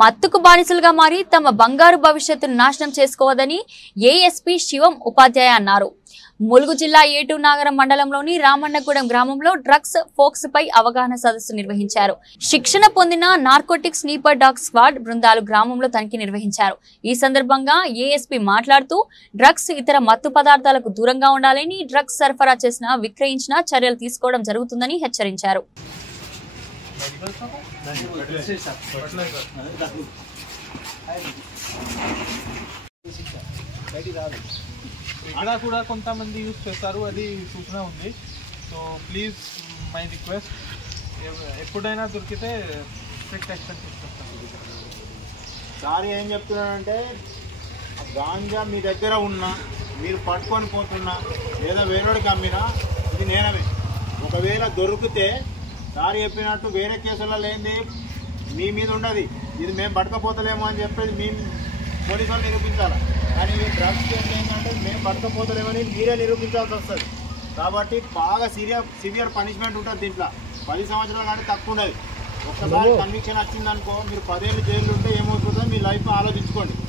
మత్తుకు బానిసలుగా మారి తమ బంగారు భవిష్యత్తును నాశనం చేసుకోవదని ఏఎస్పీ శివం ఉపాధ్యాయ అన్నారు. ములుగు జిల్లా ఏటూరు నాగరం మండలంలోని రామన్నగూడెం గ్రామంలో డ్రగ్స్ ఫోక్స్ పై అవగాహన సదస్సు నిర్వహించారు. శిక్షణ పొందిన నార్కోటిక్స్ స్నీపర్ డాగ్ స్క్వాడ్ బృందాలు గ్రామంలో తనిఖీ నిర్వహించారు. ఈ సందర్భంగా ఏఎస్పీ మాట్లాడుతూ డ్రగ్స్ ఇతర మత్తు పదార్థాలకు దూరంగా ఉండాలని, డ్రగ్స్ సరఫరా చేసినా విక్రయించినా చర్యలు తీసుకోవడం జరుగుతుందని హెచ్చరించారు. ఇక్కడ కూడా కొంతమంది యూజ్ చేస్తారు, అది సూచన ఉంది. సో ప్లీజ్ మై రిక్వెస్ట్, ఎప్పుడైనా దొరికితే స్ట్రిక్ట్ యాక్షన్ తీసుకొస్తాను. సారీ ఏం చెప్తున్నానంటే, గాంజా మీ దగ్గర ఉన్నా, మీరు పట్టుకొని పోతున్నా, లేదా వేరేడికి అమ్మినా ఇది నేరమే. ఒకవేళ దొరికితే సారీ చెప్పినట్టు వేరే కేసుల్లో లేనిది మీ మీద ఉండదు. ఇది మేము పట్టకపోతలేమో అని చెప్పేది మేము పోలీసు వాళ్ళు నిరూపించాలి. కానీ ఈ డ్రగ్స్ కేసు ఏంటంటే మేము పట్టకపోతలేమని మీరే నిరూపించాల్సి వస్తుంది. కాబట్టి బాగా సివియర్ పనిష్మెంట్ ఉంటుంది దీంట్లో. 10 సంవత్సరాలు కానీ తక్కువ ఉండదు. ఒక్కసారి కన్విక్షన్ వచ్చిందనుకో, మీరు 10 ఏళ్ళు జైలు ఉంటే ఏమవుతుందో మీ లైఫ్ ఆలోచించుకోండి.